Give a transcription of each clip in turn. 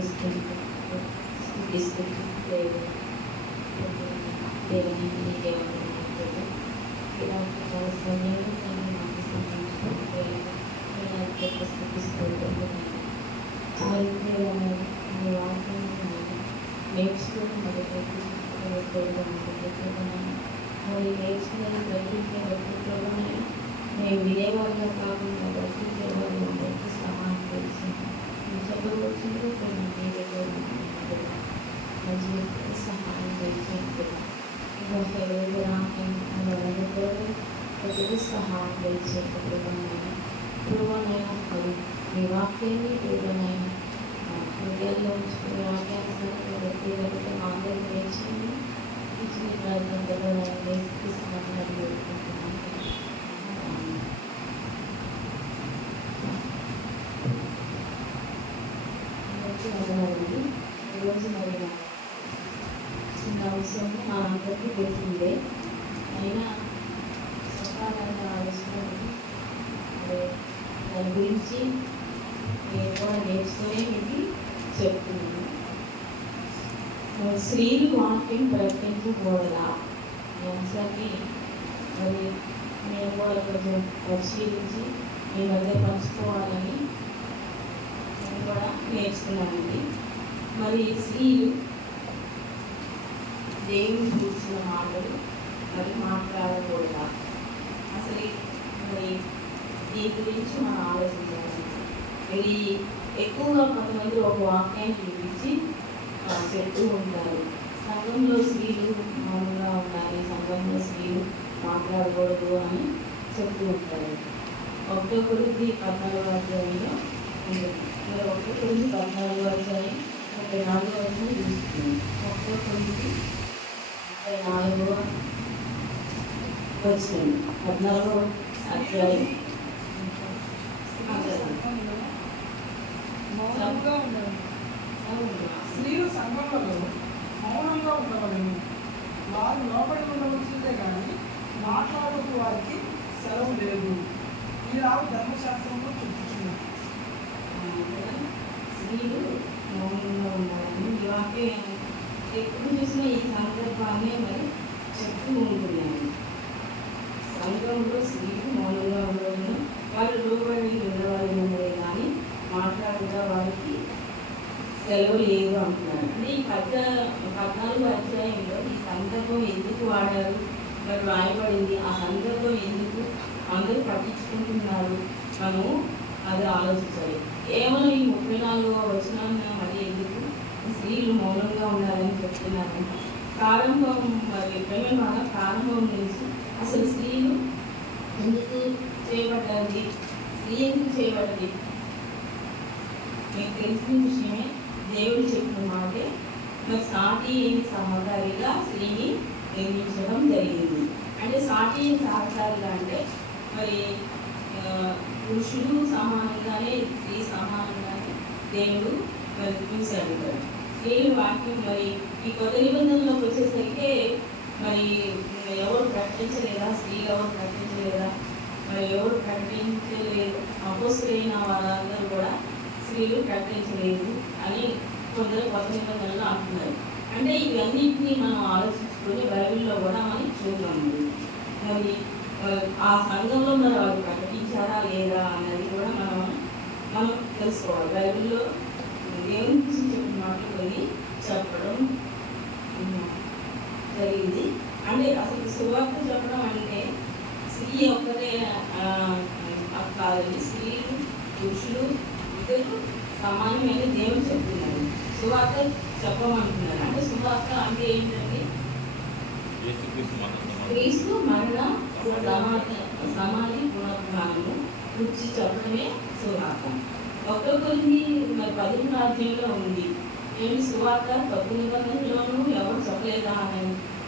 చేసుకుంటూ స్థితిస్తూ దేవుని నీకే వందనాలు. ఇలాంటి చాలా సమయంలో నేను మాకు స్థితిస్తూ మీ వాక్యం నేర్చుకుని మరి మరి నేర్చుకుని ప్రకృతి వ్యక్తిత్వంలోనే మేము వినేవాళ్ళ కాకుండా ప్రకృతి వాళ్ళు అందరికీ సమానం తెలిసి చదువు వచ్చిందో కొన్ని జీవితంలో మంచి సహాయం చేసినట్టు ప్రతి సహాయం చేసేటప్పుడు పూర్వమైన మరి మీ వాక్యాన్ని పూర్వమైన హృదయాల్లో ఉంచుకునే వాక్యాన్ని వ్యక్తిగత ఆందోళన చేసింది ఇచ్చిన ప్రార్థనలో వేసి సమాధానం కోరుకుంటున్నాను. ఈరోజు మరి చిన్న అవసరం మా అందరికీ తెలిసిందే, అయినా సకాలంగా ఆలోచన దాని గురించి నేను కూడా నేర్చుకునే మీకు చెప్తున్నాను. స్త్రీలు వాక్యం ప్రకటించకూడదా ఈ అంశాన్ని మరి నేను కూడా కొంచెం పరిశీలించి మీ దగ్గర పంచుకోవాలని నేను కూడా నేర్చుకున్నానండి. మరి స్త్రీలు దేవుని కూర్చున్న మాటలు మరి మాట్లాడకూడదా, అసలు మరి దీని గురించి మనం ఆలోచించాలి. ఇది ఎక్కువగా కొంతమంది ఒక వాక్యాన్ని చూపించి చెప్తూ ఉంటారు, సంఘంలో స్త్రీలు మౌనంగా ఉండాలి, సంఘంలో స్త్రీలు మాట్లాడకూడదు అని చెప్తూ ఉంటారు. 1 కొరింథీ 14వ అధ్యాయంలో ఉంటుంది. 1 కొరింథీ 14వ అధ్యాయం 34వ వచనం చూస్తుంది. 1 కొరింథీ 34వ వచనం 14వ అధ్యాయం మౌనంగా ఉండాలి. స్త్రీలు సంఘంలో మౌనంగా ఉండవలను, వారు లోపలి ఉండవలసిందే కానీ మాట్లాడుతూ వారికి సెలవు లేదు. ఈ రావు ధర్మశాస్త్రంలో చెప్తున్నారు. స్త్రీలు మౌనంగా ఉండాలని ఈ వాక్యం ఎప్పుడు చూసినా ఈ సందర్భాన్ని మరి చెప్తూ ఉంటున్నాను. సంఘంలో స్త్రీలు మౌనంగా ఉండడం, వాళ్ళు లోబడి ఉండవాలి ఉన్నదే కానీ మాట్లాడుగా వారికి సెలవు లేదు అంటున్నారు. అంటే ఈ 14వ అధ్యాయంలో ఈ సందర్భం ఎందుకు వాడారు మరి రాయబడింది, ఆ సందర్భం ఎందుకు అందరూ పట్టించుకుంటున్నారు, మనం అది ఆలోచించాలి. కేవలం ఈ 34వ వచనాన్ని మరి ఎందుకు స్త్రీలు మౌనంగా ఉండాలని చెప్తున్నారు. ప్రారంభం మరి ప్రేమ ప్రారంభం నుంచి అసలు స్త్రీలు ఎందుకు చేయబడ్డది, స్త్రీ ఎందుకు చేయబడ్డది మీకు తెలిసిన విషయమే. దేవుడు చెప్పిన మాటే మరి సాటి సహకారిగా స్త్రీని నిర్మించడం జరిగింది. అంటే సాటి సహకారిగా అంటే మరి పురుషుడు సమానంగానే స్త్రీ సమానంగానే దేవుడు మరి చూశాడు. స్త్రీలు వాక్యం మరి ఈ కొత్త నిబంధనలోకి వచ్చేసరికి మరి ఎవరు ప్రకటించలేదా, స్త్రీలు ఎవరు ప్రకటించలేదా, మరి ఎవరు ప్రకటించలేదు, అపోస్తులైన వారందరూ కూడా స్త్రీలు ప్రకటించలేదు అని కొందరు కొత్త నిబంధనలు అంటున్నారు. అంటే ఇవన్నింటినీ మనం ఆలోచించుకొని బైబిల్లో కూడా మనం చూద్దాము. మరి ఆ సంఘంలో మరి వాళ్ళు ప్రకటించారా లేదా అన్నది కూడా మనం తెలుసుకోవాలి. బైబిల్లో దేవుని గురించి చెప్పిన మాటలు కొన్ని చెప్పడం జరిగింది. అంటే అసలు సువార్త చెప్పడం అంటే స్త్రీ ఒక్కటే కాదండి, స్త్రీలు పురుషులు ఇద్దరు సమానమైన దేవుడు చెప్తున్నారు. సువార్త చెప్పమంటున్నారు. అంటే సువార్త అంటే ఏంటంటే క్రీస్తు మరణ సమాధి పునరుద్ధానము గురించి చెప్పడమే సువార్త. 1 కొరింథీ 15వ అధ్యాయంలో ఉంది. ఏంటి సువార్త తప్పు నిబంధనలోనూ ఎవరు చెప్పలేదా అని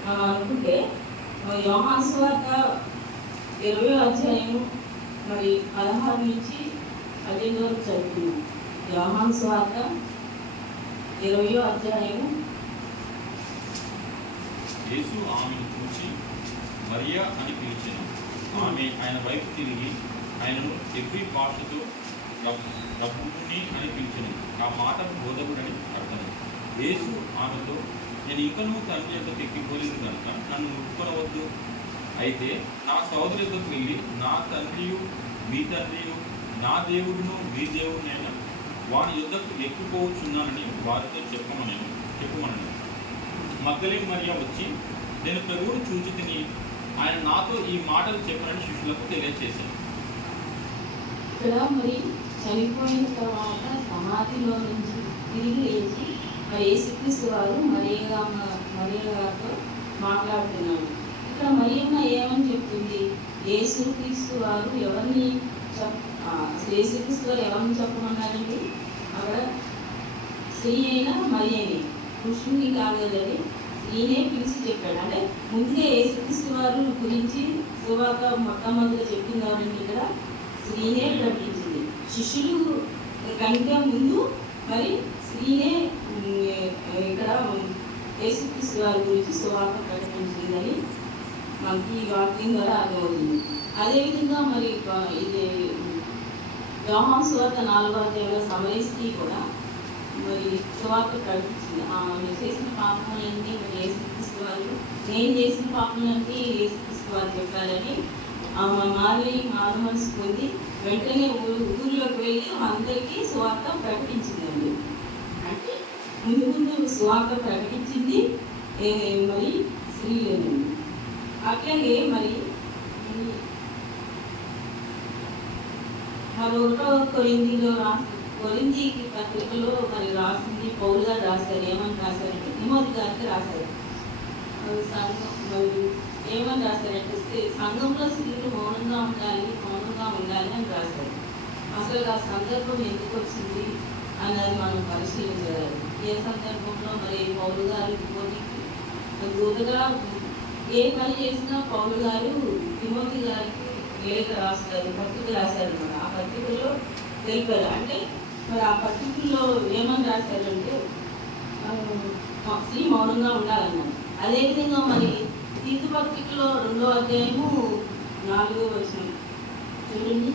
మనం అనుకుంటే యోహాను సువార్త 20వ అధ్యాయము మరి 16 నుంచి 15 వరకు చదువుతున్నాం. యోహాను సువార్త 20వ అధ్యాయము. యేసు ఆమెను చూసి మరియా అని పిలిచిన. ఆమె ఆయన వైపు తిరిగి ఆయనను ఎవ్రీ భాషతో రబ్బుని అని పిలిచెను. ఆ మాట బోధకుడని అర్థం. యేసు ఆమెతో, నేను ఇంకనూ తండ్రి యొక్కకు ఎక్కిపోలేదు కనుక నన్ను ముట్టుకొనవద్దు. అయితే నా సోదరు యొక్కకు వెళ్ళి నా తండ్రియు మీ తండ్రియు, నా దేవుడును మీ దేవుడినైనా వారి యుద్ధకు ఎక్కిపోవచ్చున్నానని వారితో చెప్పమనను. మగ్దలేనే మరియ వచ్చి, నేను ప్రభువును చూచి తిని ఆయన నాతో ఈ మాటలు చెప్పనని శిష్యులకు తెలియచేశాను. ఇక్కడ మరి చనిపోయిన తర్వాత సమాధిలో నుంచి తిరిగి లేచి మరి యేసుక్రీస్తు వారు మరియ గారితో మాట్లాడుతున్నారు. ఇక్కడ మరియమ్మ ఏమని చెప్తుంది? యేసుక్రీస్తు వారు ఎవరిని యేసుక్రీస్తు వారు ఎవరిని చెప్పమన్నారండి? అక్కడ స్త్రీ అయినా మరియని, పురుషుని కాదు కదండి, స్త్రీనే పిలిచి చెప్పాడు. అంటే ముందుగా యేసుక్రీస్తు వారు గురించి సువార్త మొట్టమొదటిగా చెప్పింది ఎవరండి? ఇక్కడ స్త్రీనే ప్రకటించింది. శిష్యులు కనుక ముందు మరి స్త్రీనే ఇక్కడ యేసుక్రీస్తు వారి గురించి సువార్త ప్రకటించిందని మనకి ఈ వాక్యం ద్వారా అర్థమవుతుంది. అదేవిధంగా మరి ఇది యోహాను సువార్త 4వ అధ్యాయంలో సమరయ స్త్రీ కూడా మరి సువార్త ప్రకటించింది. ఆమె చేసిన పాపములన్నీ మరి యేసుక్రీస్తు వారు, నేను చేసిన పాపములన్నీ యేసుక్రీస్తు వారు చెప్పారని ఆమె మారు మనసు పొంది వెంటనే ఊరిలోకి వెళ్ళి అందరికీ సువార్త ప్రకటించిందండి. అంటే ముందు సువార్త ప్రకటించింది మరి స్త్రీలేనండి. అట్లాగే మరి 1 కొరింథీ పత్రికలో మరి రాసింది పౌలు గారు రాశారు. ఏమని రాశారంటే తిమోతి గారికి రాశారు. సంఘం మరి ఏమని రాశారంటే సంఘంలో స్త్రీలు మౌనంగా ఉండాలి అని రాశారు. అసలు ఆ సందర్భం ఎందుకు వచ్చింది అన్నది మనం పరిశీలించాలి. ఏ సందర్భంలో మరి పౌలు గారు తిమోతికి దూతగా ఏ పని చేసినా పౌలు గారు తిమోతి గారికి లేఖ రాస్తారు, పత్రిక రాశారు. మరి ఆ పత్రికలో తెలిపారు. అంటే మరి ఆ పత్రికల్లో ఏమని రాశారంటే స్త్రీ మౌనంగా ఉండాలన్నారు. అదేవిధంగా మరి తీతు పత్రికలో 2వ అధ్యాయము 4వ వచనం చూడండి.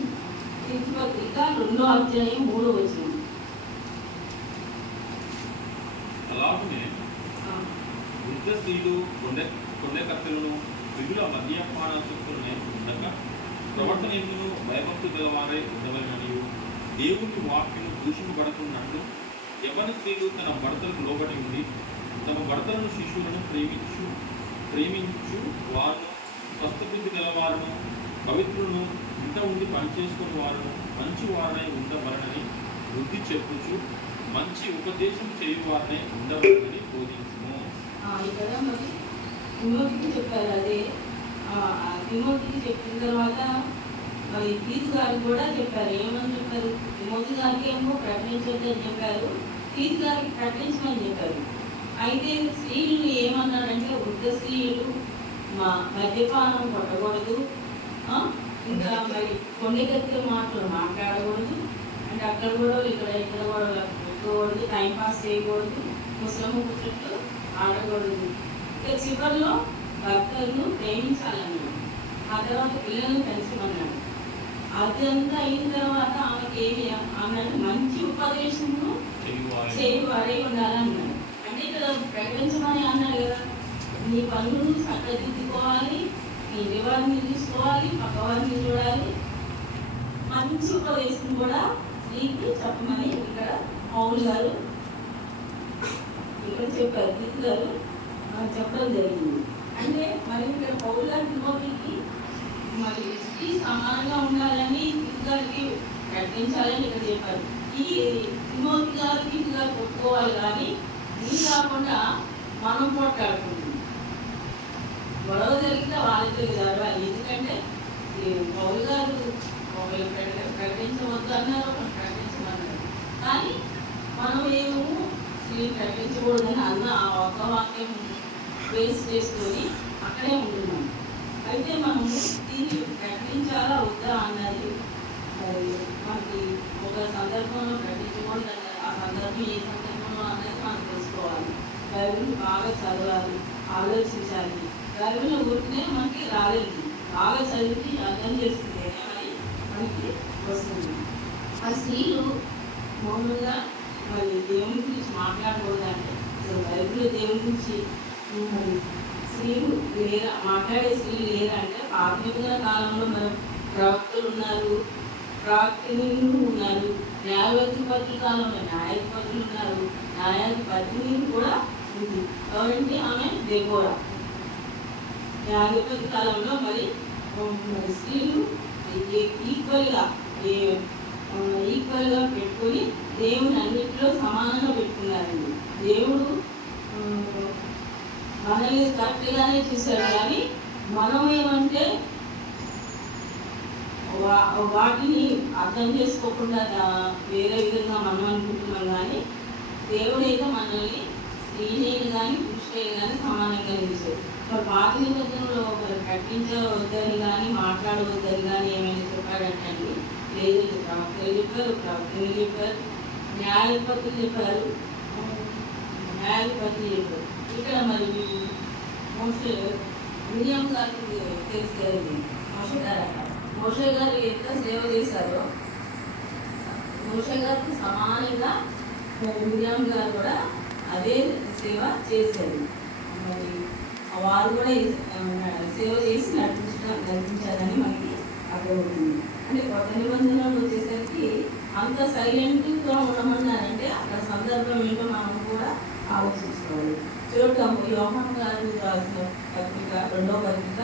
తీతు పత్రిక 2వ అధ్యాయం 3వ వచనం. అలాగనే వృద్ధ స్త్రీలు కొండ కత్తెలను విధుల మద్యపానాసక్తులనే ఉండగా ప్రవర్తన ఎందును భయభక్తి గలవారై ఉండవలననియు దేవుని వాక్యము దూషింపబడుతున్నట్లు యవ్వన స్త్రీలు తన భర్తలకు లోబడి ఉండి తమ భర్తలను శిశువులను ప్రేమించు వారును, స్వస్థబుద్ధి గలవారును, పవిత్రులను, ఇంట ఉండి పనిచేసుకుని వారును మంచి వారనై ఉండవలనని బుద్ధి చెప్పుచు మంచి ఉపదేశం చేయువారనై ఉండవలనని బోధించుము. ఇక్కడ మరి తిమోతికి చెప్పారు. అదే తిమోతికి చెప్పిన తర్వాత మరి తీతు గారికి కూడా చెప్పారు. ఏమని చెప్పారు? తిమోతి గారికి ఏమో ప్రకటించొద్దని చెప్పారు, తీతు గారికి ప్రకటించమని చెప్పారు. అయితే స్త్రీలు ఏమన్నారంటే వృద్ధ స్త్రీలు మద్యపానం కొట్టకూడదు, ఇంకా మరి కొండెగత్తే మాటలు మాట్లాడకూడదు, అంటే అక్కడ కూడా ఇక్కడ కూడా పెట్టుకోకూడదు, టైంపాస్ చేయకూడదు, ముసలమ్మ కూర్చుంటూ ఆడకూడదు. ఇక చివరిలో భర్తలను ప్రేమించాలన్నాడు. ఆ తర్వాత పిల్లలను పెంచమన్నాడు. అదంతా అయిన తర్వాత ఆమె మంచి ఉపదేశము చేయువారై ఉండాలన్నాడు. అంటే ఇక్కడ ప్రకటించమని అన్నాడు కదా, నీ పనులు చక్కదిద్దుకోవాలి, నీ వివాహాన్ని చూసుకోవాలి, పక్కవారిని చూడాలి, మంచి ఉపదేశం కూడా నీకు చెప్పమని ఇక్కడ పౌలు గారు ఇక్కడ చెప్పారు, తీతు గారు చెప్పడం జరిగింది. అంటే మరి ఇక్కడ పౌలు గారి తిమోతికి మరి స్త్రీ సమానంగా ఉండాలని తీతు గారికి ప్రకటించాలని ఇక్కడ చెప్పారు. ఈ తిమోతి గారు తీతు గారు కొట్టుకోవాలి, కానీ నీ కాకుండా మనం పోట్లాడుకుంటుంది. గొడవ జరిగితే వాళ్ళిద్దరికి జరగాలి. ఎందుకంటే పౌలు గారు ప్రకటించవద్దు అన్నారు, ప్రకటించమన్నారు. కానీ మనం ఏమో స్త్రీ ప్రకటించకూడదని ఆ ఒక్క వాక్యం బేస్ చేసుకొని అక్కడే ఉంటున్నాం. అయితే మనము దీన్ని ప్రకటించాలా వద్దా అన్నది మనకి ఒక సందర్భంలో ప్రకటించకూడదు అన్నది, ఆ సందర్భం ఏ సందర్భంలో అన్నది మనం తెలుసుకోవాలి. బైబిల్ బాగా చదవాలి, ఆలోచించాలి. బైబిల్ ఊరికనే మనకి రాలేదు, బాగా చదివి అర్థం చేసుకుంటే అని మనకి వస్తుంది. ఆ స్త్రీలు మౌనంగా మరి దేవుని గురించి మాట్లాడకూడదంటే అసలు బైబిల్ దేవుని గురించి మరి స్త్రీలు లేరా, మాట్లాడే స్త్రీలు లేరంటే ఆధునిక కాలంలో మనం ప్రవక్తలు ఉన్నారు, ప్రవక్తలు ఉన్నారు, న్యాయధిపతుల కాలంలో న్యాయాధిపతులు ఉన్నారు, న్యాయాధిపతిని కూడా ఉంది. కాబట్టి ఆమె దెబోరా. న్యాయాధిపతి కాలంలో మరి స్త్రీలు ఈక్వల్గా పెట్టుకొని దేవుని అన్నింటిలో సమానంగా పెట్టుకున్నారండి. దేవుడు మనల్ని కరెక్ట్గానే చూశాడు, కానీ మనం ఏమంటే వాటిని అర్థం చేసుకోకుండా వేరే విధంగా మనం అనుకుంటున్నాం. కానీ దేవుడైతే మనల్ని స్త్రీని కానీ పురుషుని కానీ సమానంగా చూశాడు. మరి పాత నిబంధనలో కట్టించవద్దని కానీ మాట్లాడవద్దని కానీ ఏమైనా చెప్పాడంటే లేదు, ప్రవక్తలు చెప్పారు, న్యాయాధిపతులు చెప్పారు. ఇక్కడ మరి మిరియం గారికి తెలుసు కదండి, మోషే గారు ఎంత సేవ చేశారో మోషే గారికి సమానంగా మిరియం గారు కూడా అదే సేవ చేశారు. మరి వారు కూడా సేవ చేసి నడిపించారని మనకి అర్థమవుతుంది. అంటే కొత్త నిబంధనలు వచ్చేసరికి అంత సైలెంట్గా ఉండమన్నారంటే అక్కడ సందర్భం ఏంటో మనం కూడా ఆలోచించుకోవాలి. చూద్దాం, యోహాను గారు రాసిన పత్రిక 2వ పత్రిక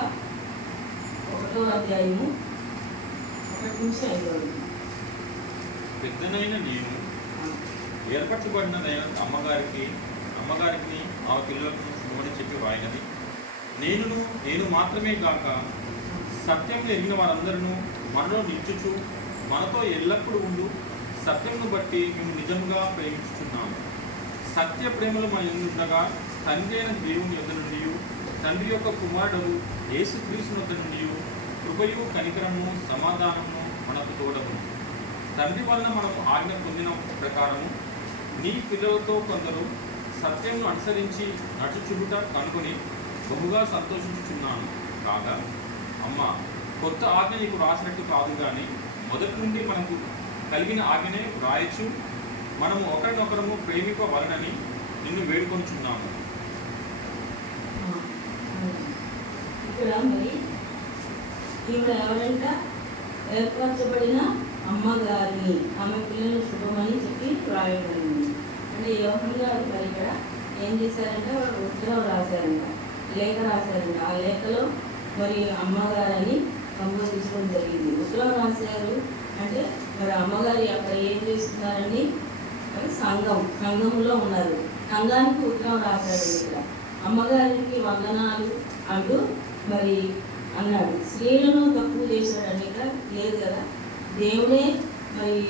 1వ అధ్యాయము 1-5. పెద్దనైన నేను ఏర్పరచబడిన అమ్మగారికి ఆ పిల్లలకు శుభమని చెప్పి వాయినది. నేను మాత్రమే కాక సత్యంలో ఎరిగిన వారందరూ మనలో నిల్చుచు మనతో ఎల్లప్పుడూ ఉండు సత్యంను బట్టి మేము నిజంగా ప్రేమించుతున్నాము. సత్య ప్రేమలు మన ఉండగా తండ్రి అయిన దేవుని యొద్ద నుండి, తండ్రి యొక్క కుమారుడు యేసుక్రీస్తు యొద్ద నుండి కృపయు కనికరము సమాధానము మనకు తోడము. తండ్రి వలన మనము ఆజ్ఞ పొందిన ప్రకారము నీ పిల్లలతో కొందరు సత్యంను అనుసరించి నడుచుచుట కనుకొని బహుగా సంతోషించుచున్నాను. కాగా అమ్మ, కొత్త ఆజ్ఞ నీకు రాసినట్టు కాదు, కానీ మొదటి నుండి మనకు కలిగిన ఆజ్ఞనే వ్రాయచ్చు. మనము ఒకరినొకరము ప్రేమింపవలనని నిన్ను వేడుకొనుచున్నాము. ఇక్కడ మరి ఈవిడ ఎవరంట? ఏర్పరచబడిన అమ్మగారిని, ఆమె పిల్లలు శుభమని చెప్పి వ్రాయబడింది. అంటే యోహాను గారు మరి ఇక్కడ ఏం చేశారంటే ఉత్తరం రాశారంట, లేఖ రాశారంట. ఆ లేఖలో మరి అమ్మగారని సంబోధించడం జరిగింది. ఉత్తరం రాశారు అంటే మరి అమ్మగారు అక్కడ ఏం చేస్తున్నారని, మరి సంఘంలో ఉన్నారు. సంఘానికి ఉత్తరం రాశారు. ఇక్కడ అమ్మగారికి వందనాలు అంటూ మరి అన్నాడు. స్త్రీలను తక్కువ చేశాడని ఇక్కడ లేదు కదా, దేవుడే మరి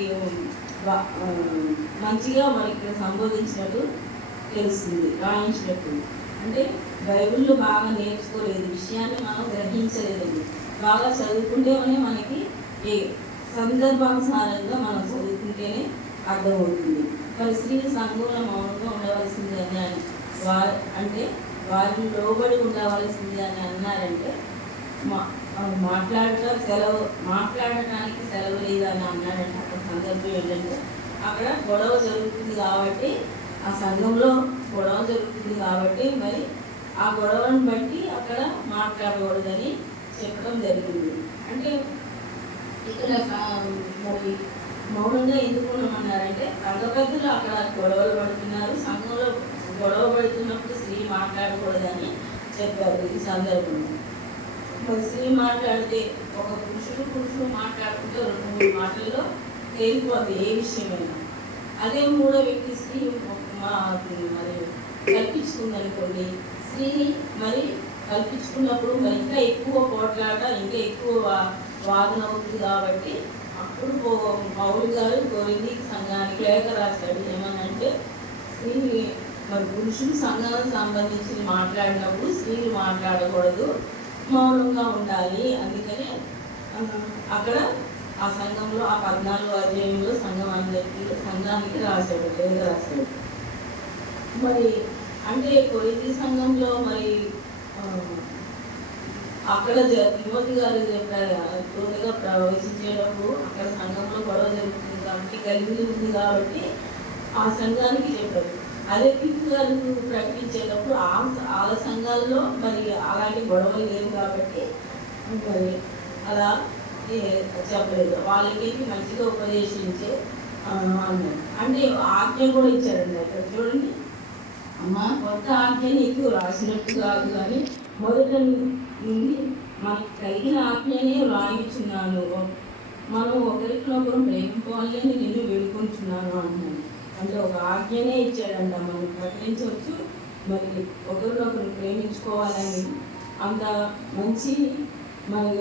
మంచిగా మరి ఇక్కడ సంబోధించినట్టు తెలుస్తుంది, రాయించినట్టు. అంటే బైబిల్లో బాగా నేర్చుకోలేదు, విషయాన్ని మనం గ్రహించలేదండి. బాగా చదువుకుంటేనే మనకి ఏ సందర్భానుసారంగా మనం చదువుకుంటేనే అర్థమవుతుంది. మరి స్త్రీలు సంఘంలో మౌనంగా ఉండవలసింది అని అంటే వారిని లోబడి ఉండవలసింది అని అన్నారంటే మాట్లాడటానికి సెలవు లేదని అన్నాడంటే అక్కడ సందర్భం ఏంటంటే అక్కడ గొడవ జరుగుతుంది కాబట్టి, ఆ సంఘంలో గొడవ జరుగుతుంది కాబట్టి మరి ఆ గొడవను బట్టి అక్కడ మాట్లాడకూడదని చెప్పడం జరిగింది. అంటే ఇక్కడ మరి మౌనంగా ఎందుకు ఉన్నామన్నారంటే సంఘ పెద్దలు అక్కడ గొడవలు పడుతున్నారు, సంఘంలో గొడవ పడుతున్నప్పుడు స్త్రీ మాట్లాడకూడదని చెప్పారు. ఈ సందర్భంలో మరి స్త్రీ మాట్లాడితే ఒక పురుషుడు మాట్లాడుకుంటే 2-3 మాటల్లో తేలిపోతుంది ఏ విషయమైనా. అదే మూడో వ్యక్తి స్త్రీ మరి కల్పించుకుందనుకోండి, స్త్రీని మరి కల్పించుకున్నప్పుడు మరి ఇంకా ఎక్కువ పోట్లాట, ఇంకా ఎక్కువ వాదన అవుతుంది. కాబట్టి అప్పుడు పౌలు గారు కోరింది సంఘానికి లేఖ రాశాడు. ఏమనంటే స్త్రీని మరి పురుషులు సంఘానికి సంబంధించి మాట్లాడినప్పుడు స్త్రీలు మాట్లాడకూడదు, మౌనంగా ఉండాలి. అందుకనే అక్కడ ఆ సంఘంలో ఆ 14వ అధ్యాయంలో సంఘానికి రాశాడు, లేఖ రాశాడు. మరి అంటే కొరింథీ సంఘంలో మరి అక్కడ తిమోతి గారు తోటగా ప్రవేశించేటప్పుడు అక్కడ సంఘంలో గొడవ జరుగుతుంది కాబట్టి కలిగి ఉంది కాబట్టి ఆ సంఘానికి చెప్పారు. అదే తీర్పు గారు ప్రకటించేటప్పుడు ఆ సంఘాల్లో మరి అలాంటి గొడవలు లేవు కాబట్టి మరి అలా చెప్పలేదు. వాళ్ళకి మంచిగా ఉపదేశించే అన్నారు. అంటే ఆజ్ఞ కూడా ఇచ్చారండి అక్కడ చూడండి. అమ్మ కొత్త ఆజ్ఞ నీకు రాసినట్టు కాదు, కానీ మొదట నుండి మనకు కలిగిన ఆజ్ఞనే రాయించున్నాను. మనం ఒకరికొకరు ప్రేమించుకోవాలని నేను వేడుకుంటున్నాను అంటున్నాను. అంటే ఒక ఆజ్ఞనే ఇచ్చాడంట, మనం ప్రకటించవచ్చు. మరి ఒకరినొకరు ప్రేమించుకోవాలని అంత మంచి మనకు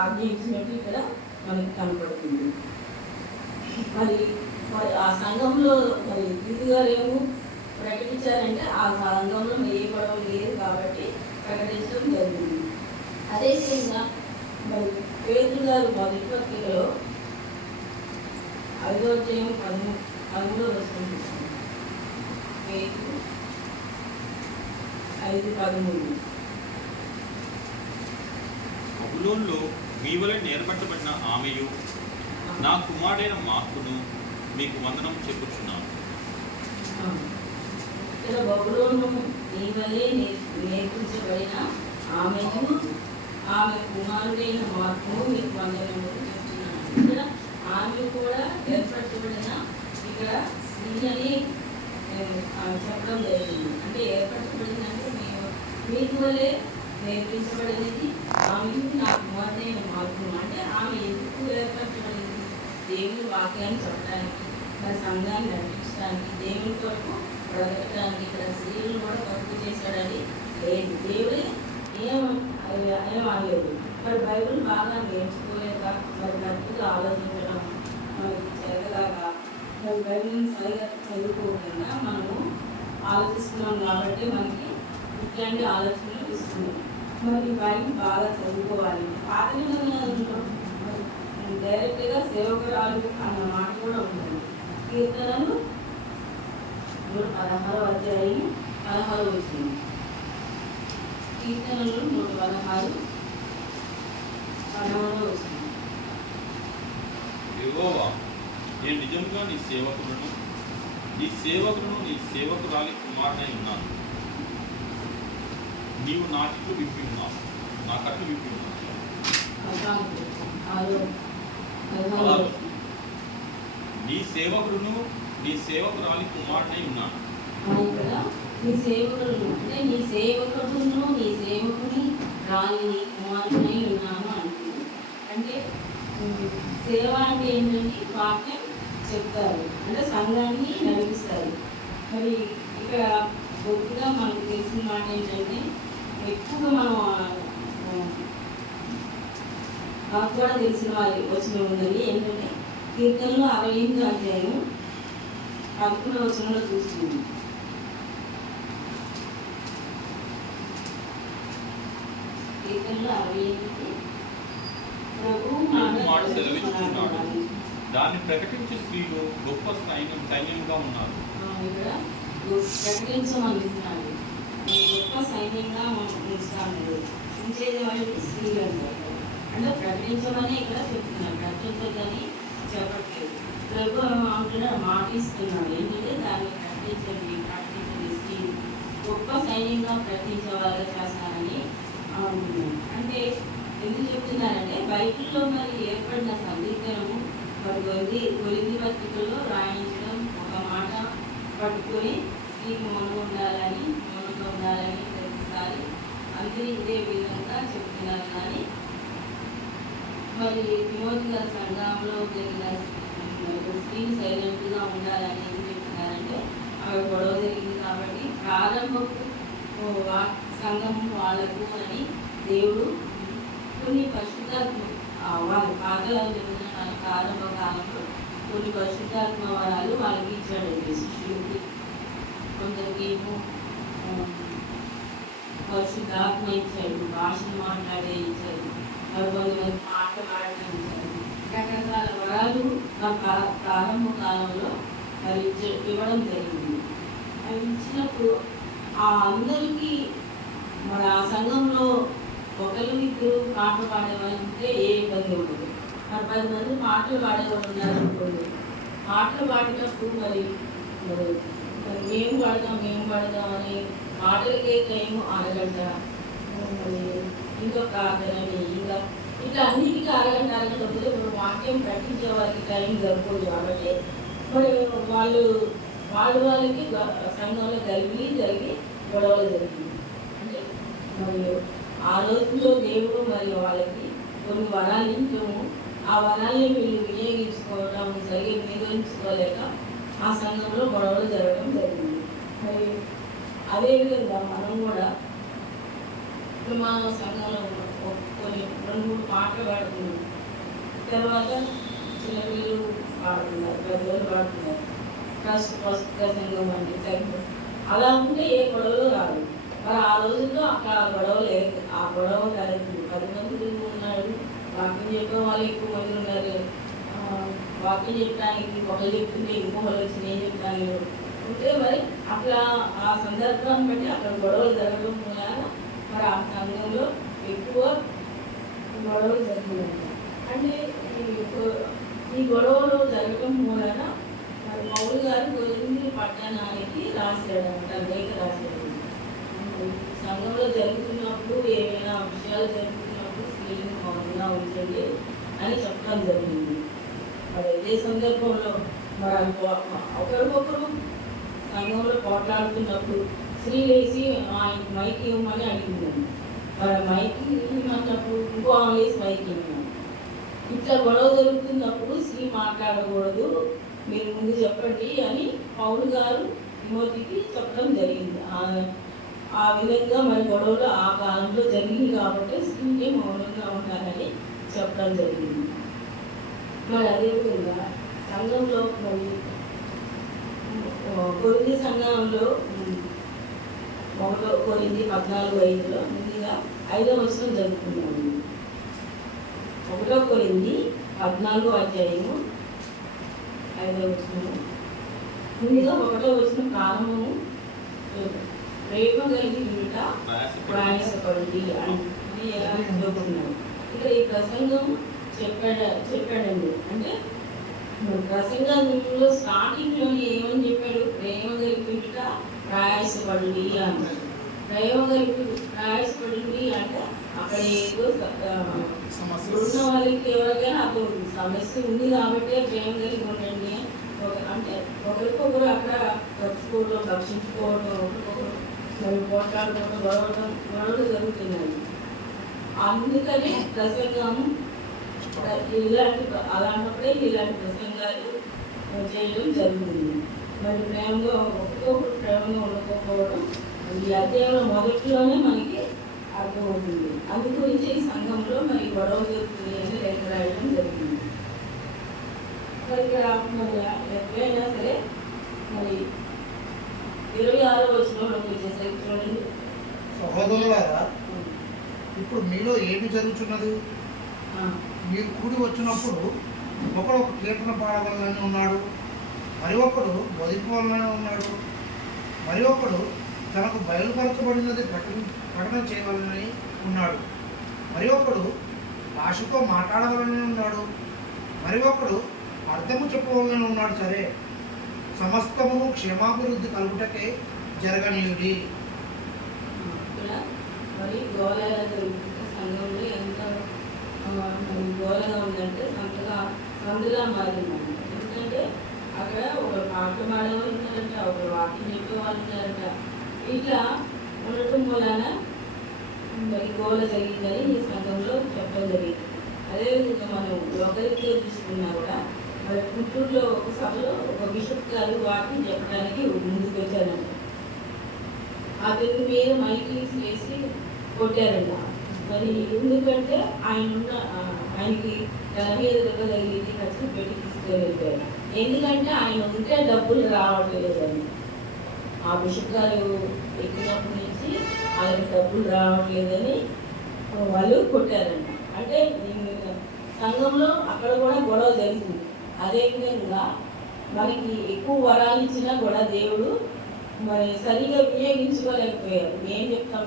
ఆజ్ఞ ఇచ్చినట్టు ఇక్కడ మనకి కనపడుతుంది. మరి ఆ సంఘంలో మరి దీది గారు ఏమో ప్రకటించారంటే ఆ సంఘంలో ఏ గొడవ లేదు కాబట్టి ప్రకటించడం జరిగింది. అదేవిధంగా మరి పేదలు గారు మొదటి పత్రికలో 5వ అధ్యాయం 13వ వచనం పేదలు 5:13. బబులోనులో మీ వలె నేర్పట్టబడిన ఆమెయు నా కుమారుడైన మార్కును మీకు వందనం చెప్పుచున్నాను. ఇక్కడ బబులోను మీ వలె నేర్పించబడిన ఆమెయు ఆమె కుమారుడైన మార్కును మీకు వందనములు చెప్తున్నాను. ఇక్కడ ఆమె కూడా ఏర్పరచబడిన ఇక్కడ స్త్రీ అని చెప్పడం జరిగింది. అంటే ఏర్పరచబడింది అంటే మీకు వలె నేర్పించబడినది ఆమె నా కుమారుడైన మార్కును. అంటే ఆమె ఎందుకు ఏర్పరచబడింది? దేవుని వాక్యాన్ని చెప్పడానికి, మన సంఘాన్ని నడిపించడానికి, దేవుని కొరకు బ్రతకడానికి. ఇక్కడ స్త్రీలను కూడా తప్పు చేశాడని లేదు, దేవుడే ఏమనలేదు. మరి బైబిల్ బాగా నేర్చుకోలేక, మరి కరెక్ట్గా ఆలోచించడం మనకి చేతగాక, మరి బైబిల్ని సరిగా చదువుకోకుండా మనము ఆలోచిస్తున్నాం కాబట్టి మనకి ఇట్లాంటి ఆలోచనలు ఇస్తున్నాం. మరి బైబిల్ బాగా చదువుకోవాలి. పాత నిబంధనలో డైరెక్ట్గా సేవకురాలు అన్న మాట కూడా ఉంటుంది. కీర్తనలు 116వ అధ్యాయం 16వ వచనం. కీర్తనలు 116 16వ వచనం. యెహోవా, నేను నిజంగా నీ సేవకులను నీ సేవకురాలి కుమారుడై ఉన్నాను. నీవు నా కట్లు విప్పి ఉన్నావు. నీ సేవకురాలి కుమారుడై ఉన్నాను. నీ సేవకులను అంటే నీ సేవకుడును నీ సేవకుని రాలిని కుమారుడై ఉన్నాను అంటుంది. అంటే సేవ అంటే ఏంటంటే వాక్యం చెప్తారు, అంటే సంఘాన్ని నడిపిస్తారు. మరి ఇక్కడ గొప్పగా మనకు తెలిసిన మాట ఏంటంటే ఎక్కువగా మనం నాకు కూడా తెలిసిన వారి వచ్చిన ఉన్నది ఏంటంటే కీర్తనలో 68వ అధ్యాయం 11వ వచనంలో చూస్తుంది. కీర్తనలో 68 ప్రభువు మాట సెలవిస్తున్నాడు, దాన్ని ప్రకటించే స్త్రీలు గొప్ప సైన్యంగా ఉన్నారు. ఇక్కడ ప్రకటించమనిస్తున్నాడు, గొప్ప సైన్యంగా ఉంచుతాడు. ఉంచేది వాళ్ళకి స్త్రీలు అంటారు. అంటే ప్రకటించమని ఇక్కడ చెప్తున్నాడు, ప్రకటించదని చెప్పట్లేదు. ప్రభు అంటున్నాడు, మాట ఇస్తున్నాడు. ఏంటంటే దాన్ని ప్రకటించండి స్త్రీలు గొప్ప సైన్యంగా ప్రకటించే వాళ్ళగా చేస్తానని అంటున్నాడు. అంటే ఎందుకు చెప్తున్నారంటే బైబిల్లో మరి ఏర్పడిన సందిగ్ధము మరి కొరింథీ పత్రికలో రాయించడం, ఒక మాట పట్టుకొని స్త్రీకి మౌనంగా ఉండాలని ప్రతిసారి అందరూ ఇదే విధంగా చెప్తున్నారు. కానీ మరి తిమోతి గారి సంఘంలో జరిగిన స్త్రీలు సైలెంట్గా ఉండాలని ఏం చెప్తున్నారంటే అక్కడ గొడవ జరిగింది కాబట్టి ప్రారంభపు సంఘం వాళ్ళకు అని దేవుడు కొన్ని పరిశుద్ధాత్మ వాళ్ళ పాతలో ప్రారంభ కాలంలో కొన్ని పరిశుద్ధాత్మ వరాలు వాళ్ళకి ఇచ్చాడండి. శిష్యులకి కొందరికి పరిశుద్ధాత్మ ఇచ్చాడు, భాషను మాట్లాడే ఇచ్చాడు, మరి కొంతమంది పాటలు పాడటం ఇచ్చాడు. రకరకాల వరాలు ప్రారంభ కాలంలో మరి ఇవ్వడం జరిగింది. అవి ఇచ్చినప్పుడు ఆ అందరికీ మరి ఆ సంఘంలో ఒకరు ఇద్దరు పాటలు పాడేవాళ్ళు ఉంటే ఏ ఇబ్బంది ఉండదు. మరి 10 మంది పాటలు పాడేవాళ్ళు ఉన్నారనుకోండి, పాటలు పాడేటప్పుడు మరి మరి మేము పాడతాం అని పాటలకే టైం అరగంట, మరి ఇంకా ప్రార్థనని ఇంకా ఇట్లా అన్నిటికీ అరగంట పోతే ఇప్పుడు వాక్యం ప్రకటించే వారికి టైం సరిపోదు. కాబట్టి మరి వాళ్ళకి సంఘంలో జరిగి గొడవలు జరిగింది. అంటే మరి ఆ రోజుల్లో దేవుడు మరి వాళ్ళకి కొన్ని వరాలు ఇచ్చాము. ఆ వరాల్ని వీళ్ళు వినియోగించుకోలేక ఆ సంఘంలో గొడవలు జరగడం జరిగింది. మరి అదేవిధంగా మనం కూడా ఇప్పుడు మన సంఘంలో కొన్ని 2-3 పాటలు పాడుతున్నాం. తర్వాత చిన్నపిల్లలు పాడుతున్నారు, పెద్దలు పాడుతున్నారు. ప్రస్తుత సంఘం అంటే అలా ఉంటే ఏ గొడవలు రాదు. మరి ఆ రోజుల్లో అక్కడ గొడవ లేదు. ఆ గొడవ కాలేదు. 10 మంది ఉన్నారు, వాక్యం చెప్పే వాళ్ళు ఎక్కువ మంది ఉన్నారు. వాక్యం చెప్పడానికి ఒకరు చెప్తుంటే ఇంకొకరు వచ్చి నేను చెప్తాను ఉంటే మరి అట్లా ఆ సందర్భాన్ని బట్టి అక్కడ గొడవలు జరగడం వల్ల మరి ఆ సంఘంలో ఎక్కువ గొడవలు జరుగుతున్నాయి. అంటే ఈ గొడవలు జరగడం వలన మరి పౌలు గారు కొరింథీ పట్టణానికి రాశాడంట, లేఖ రాశాడు. సంఘంలో జరుగుతున్నప్పుడు ఏమైనా విషయాలు జరుగుతున్నప్పుడు స్త్రీలను మౌనంగా ఉంచండి అని చెప్పడం జరిగింది. మరి ఇదే సందర్భంలో మరి ఒకరికొకరు సంఘంలో పోట్లాడుతున్నప్పుడు స్త్రీ వేసి ఆయనకి మైక్ ఇవ్వమని అడిగిందండి. మరి మైక్ ఇవ్వమన్నప్పుడు ఇంకో ఆమె వేసి మైక్ ఇవ్వమని. ఇట్లా గొడవ జరుగుతున్నప్పుడు స్త్రీ మాట్లాడకూడదు, మీరు ముందు చెప్పండి అని పౌలు గారు తిమోతికి చెప్పడం జరిగింది. ఆ విధంగా మరి గొడవలు ఆ కాలంలో జరిగింది కాబట్టి స్త్రీకి మౌనంగా ఉండాలని చెప్పడం జరిగింది. మరి అదేవిధంగా సంఘంలో మరి కొరింథీ సంఘంలో 1 కొరింథీ 14:5 ముందుగా 5వ వచనం జరుగుతున్నాము. 1 కొరింథీ 14వ అధ్యాయము 5వ వచనము. ముందుగా 1వ వచనం ప్రారంభము ప్రేమ కలిగి వినుట ప్రయాసపడి అని ఎలా చెబుతున్నాడు. ఇక్కడ ఈ ప్రసంగం చెప్పాడండి. అంటే ప్రసంగంలో స్టార్టింగ్లో ఏమని చెప్పాడు? ప్రేమ కలిగి వినుట ప్రయాసపడి అన్నాడు. ప్రేమ కలిగి ప్రయాసపడి అంటే అక్కడ ఏదో ఉన్న వాళ్ళకి ఎవరికైనా అప్పుడు సమస్య ఉంది కాబట్టి ప్రేమ కలిగి ఉండండి. అంటే ఒకరికొకరు అక్కడ ఖర్చుకోవడం, రక్షించుకోవడం, ఒకరికొకరు మరి పోట్లాడుకోవడం, గొడవలు జరుగుతున్నాయి. అందుకనే ప్రసంగం అలాంటప్పుడే ఇలాంటి ప్రసంగాలు చేయడం జరుగుతుంది. మరి ప్రేమగా ఒకరికొకరు ప్రేమగా ఉండకపోవడం ఈ అధ్యాయంలో మొదట్లోనే మనకి అర్థమవుతుంది. అందు గురించి ఈ సంఘంలో మరి గొడవ జరుగుతుంది అని లేఖ రాయడం జరిగింది. మరి ఇక్కడ మరి ఎప్పుడైనా సరే మరి 26వ వచనంలోకి వచ్చేసరికి చూడండి. సహోదరులారా, ఇప్పుడు మీలో ఏమి జరుగుతున్నది? మీరు కూడి వచ్చినప్పుడు ఒకడు ఒక కీర్తన పాడవలనని ఉన్నాడు, మరి ఒకడు బోధింపవలనని ఉన్నాడు, మరి ఒకడు తనకు బయలుపరచబడినది ప్రకటన చేయవలనని ఉన్నాడు, మరి ఒకడు భాషతో మాట్లాడవలనని ఉన్నాడు, మరి ఒకడు అర్థము చెప్పవలనని ఉన్నాడు. సరే, సమస్తమును క్షేమాభివృద్ధి కలుగుటకే జరగనియుడి. మరి గోళాల సంఘంలో ఎంత గోళగా ఉందంటే సందులా మారిందంట. ఎందుకంటే అక్కడ ఒక పాట పాడేవాళ్ళు ఉన్నారంట, ఒక వాక్యం చెప్పే వాళ్ళు ఉన్నారంట. ఇట్లా ఉండటం వలన మరి గోళ జరిగిందని ఈ సంఘంలో చెప్పడం జరిగింది. అదేవిధంగా మనం లోకరీత్యా చూసుకున్నా కూడా మరి గుంటూరులో ఒక సభలో ఒక బిషప్ గారు వాక్యం చెప్పడానికి ముందుకు వచ్చారంట. అతని మీద మైకిల్స్ వేసి కొట్టారంట. మరి ఎందుకంటే ఆయనకి తల మీద దెబ్బ తగిలింది, ఖర్చు పెట్టి తీసుకెళ్ళిపోయారు. ఎందుకంటే ఆయన ఉంటే డబ్బులు రావట్లేదని. ఆ బిషప్ గారు ఎక్కినప్పటి నుంచి వాళ్ళకి డబ్బులు రావట్లేదని వాళ్ళు కొట్టారంట. అంటే సంఘంలో అక్కడ కూడా గొడవ జరిగింది. అదేవిధంగా మనకి ఎక్కువ వరాలు ఇచ్చినా కూడా దేవుడు మరి సరిగా వినియోగించుకోలేకపోయారు. మేము చెప్తాం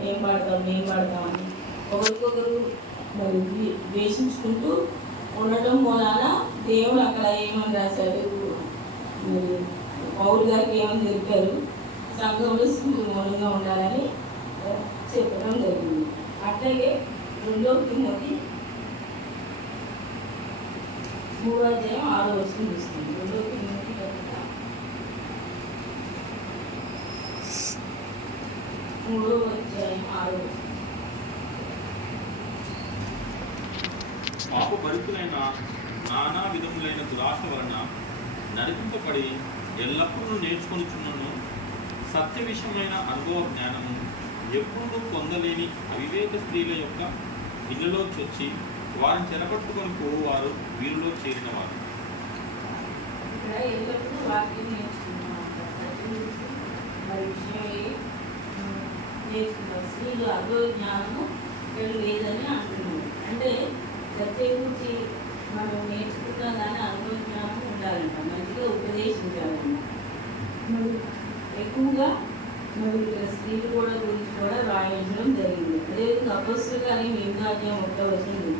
మేము పాడతాం అని ఒకరికొకరు మరి ద్వేషించుకుంటూ ఉండటం వలన దేవుడు అక్కడ ఏమని రాశాడు? మరి పౌరు గారికి ఏమని తెలిపారు, సంఘంలో స్త్రీలు మౌనంగా ఉండాలని చెప్పడం జరిగింది. అట్లాగే 2 తిమోతి 3:6 చూస్తుంది. 2 తిమోతి 3:6. పాప భరితులైన నానా విధములైన దురాశ వలన నడిపింపబడి ఎల్లప్పుడూ నేర్చుకొనిచున్నాను. సత్య విషయమైన అనుభవ జ్ఞానము ఎప్పుడూ పొందలేని అవివేక స్త్రీల యొక్క ఇళ్ళలో చొచ్చి వారిని చెరపట్టుకొని పోవారు వీరిలో చేరిన వారు. ఇక్కడ ఎల్లప్పుడూ వాక్యం నేర్చుకుంటున్నాం. మరి విషయం నేర్చుకుంటాం. స్త్రీలు అనుభవ జ్ఞానము ఇక్కడ లేదని అంటున్నాము. అంటే సత్యం గురించి మనం నేర్చుకున్నా కానీ అనుభవ జ్ఞానం ఉండాలంట, మంచిగా ఉపదేశించాలంట. మరి ఎక్కువగా మరి స్త్రీలు కూడా గురించి కూడా రాయించడం జరిగింది. అదేవిధంగా అపొస్తలుల కార్యం 8:1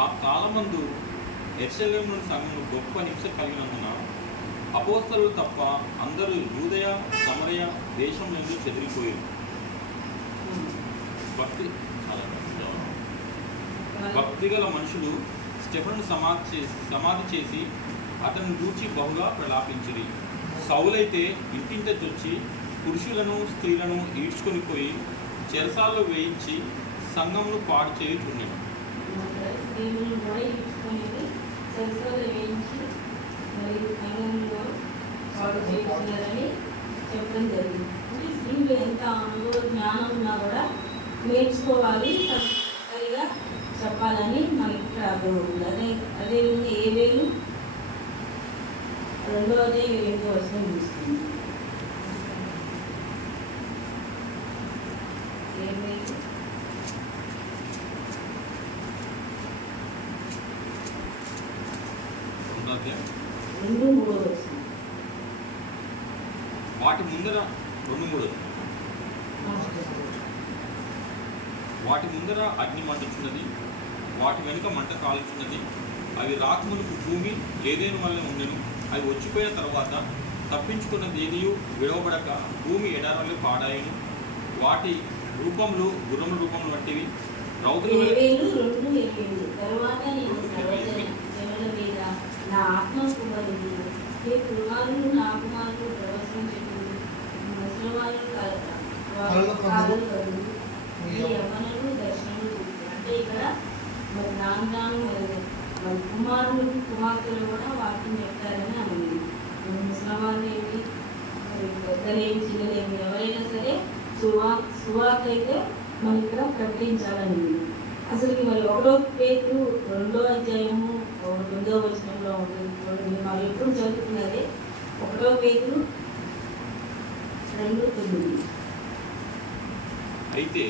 ఆ కాలమందు యెరూషలేములోని సంఘము గొప్ప హింస కలిగినందున అపోస్తలులు తప్ప అందరూ యూదయ సమరయ దేశం నుండి చెదిరిపోయారు. భక్తి గల మనుషులు స్టెఫెను సమాధి చేసి అతన్ని గూర్చి బహుగా ప్రలాపించిరి. సౌలైతే ఇంటింట చొచ్చి పురుషులను స్త్రీలను ఈడ్చుకొని పోయి చెరసాల్లో వేయించి సంఘమును పాడు చేయుచుండెను. స్త్రీలను కూడా ఈడ్చుకొని చెరసాల్లో వేయించి మరి సంఘంలో పాడు చేస్తున్నారని చెప్పడం జరిగింది. అంటే స్త్రీలు ఎంత అనుభవ జ్ఞానం ఉన్నా కూడా నేర్చుకోవాలి, సరిగా చెప్పాలని మనకి అర్థమవుతుంది. అదేవిధంగా ఏవేలు 2:2 చూస్తుంది. ఏవేలు 2:3 వాటి ముందర 2:3 వాటి ముందర అగ్ని మండుచున్నది, వాటి వెనుక మంట కాలుచున్నది. అవి రాకమునుపు భూమి ఏదేని వల్ల ఉండెను. అవి వచ్చిపోయిన తర్వాత తప్పించుకున్నది ఏదియు విడవబడక భూమి ఎడారులు పాడాయను. వాటి రూపములు గుర్రముల రూపములు వంటివి. రౌతుల తర్వాత నేను జనుల మీద నా ఆత్మ కుమారుడు, ఏ కుమారులు నా కుమారులు ప్రవచనం చెప్పుడు, ముసలివాళ్ళు కాదు, ఈ యవ్వనులు దర్శనములు. అంటే ఇక్కడ మరి నాన్నగాను మరి కుమారులు కుమార్తెలు కూడా వాక్యం చెప్తారని అన్నది. ముసలివాళ్ళు ఏమి, మరి పెద్దలేమి చిన్నలేమి ఎవరైనా సరే సువార్త అయితే మనం ఇక్కడ ప్రకటించాలని. అసలు మరి 1 పేతురు 2:9 ఉంటుంది. మరి ఎప్పుడు చదువుతున్నది 1 పేతురు 2:9. అయితే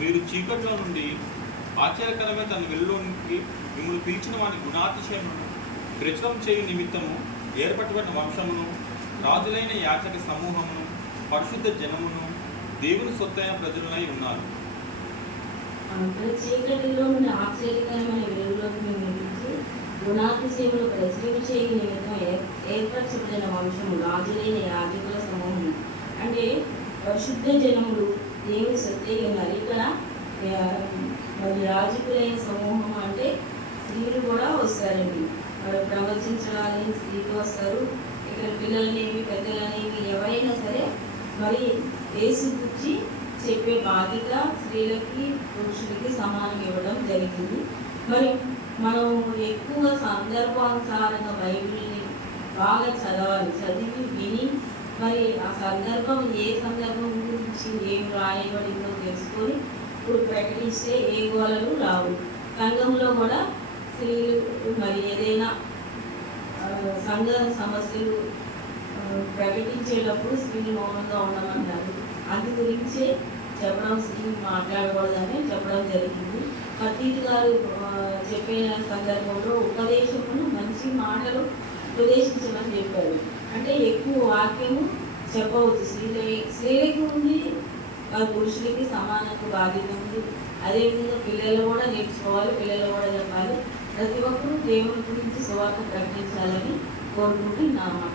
మీరు చీకట్లో నుండి ఆశ్చర్యకరమైన తన వెలుగులోనికి మిమ్మల్ని పిలిచిన వాని గుణాతిశయమును ప్రచురం చేయు నిమిత్తము ఏర్పట్టబడిన వంశమును, రాజులైన యాచక సమూహమును, పరిశుద్ధ జనమును, దేవుని సొత్తైన ప్రజలై ఉన్నారు. చీకటిలో నుండి ఆశ్చర్యకరమైన వెలుగులోకి నియమించి గుణాతిశయములు ప్రచురించే నిమిత్తం ఏర్పరచబడిన వంశము, రాజులైన యాజకుల సమూహము. అంటే పరిశుద్ధ జనములు దేవుని సొత్తై ఉన్నారు. ఇక్కడ మరి యాజకులైన సమూహం అంటే స్త్రీలు కూడా వస్తారండి. మరి ప్రవచించడానికి స్త్రీలు వస్తారు. ఇక్కడ పిల్లలనేవి పెద్దలనేవి ఎవరైనా సరే మరి యేసు గురించి చెప్పే బాధ్యత స్త్రీలకి పురుషులకి సమానం ఇవ్వడం జరిగింది. మరి మనం ఎక్కువ సందర్భానుసారంగా బైబిల్ని బాగా చదవాలి, చదివి విని మరి ఆ సందర్భం ఏ సందర్భం గురించి ఏం రాయబడిందో తెలుసుకొని ఇప్పుడు ప్రకటిస్తే ఏ గోళలు రావు. సంఘంలో కూడా స్త్రీలు మరి ఏదైనా సంఘ సమస్యలు ప్రకటించేటప్పుడు స్త్రీలు మౌనంగా ఉండమన్నారు. అందు గురించే చెప్పడం, స్త్రీలు మాట్లాడకూడదని చెప్పడం జరిగింది. పతీత్ గారు చెప్పిన సందర్భంలో ఉపదేశమును మంచి మాటలు ఉపదేశించమని చెప్పారు. అంటే ఎక్కువ వాక్యము చెప్పవచ్చు. స్త్రీలకి ఉంది వారి పురుషులకి సమానత్వ బాధ్యత ఉంది. అదేవిధంగా పిల్లలు కూడా నేర్చుకోవాలి, పిల్లలు కూడా చెప్పాలి. ప్రతి ఒక్కరూ దేవుని గురించి సువార్త ప్రకటించాలని కోరుకుంటూ నా మాట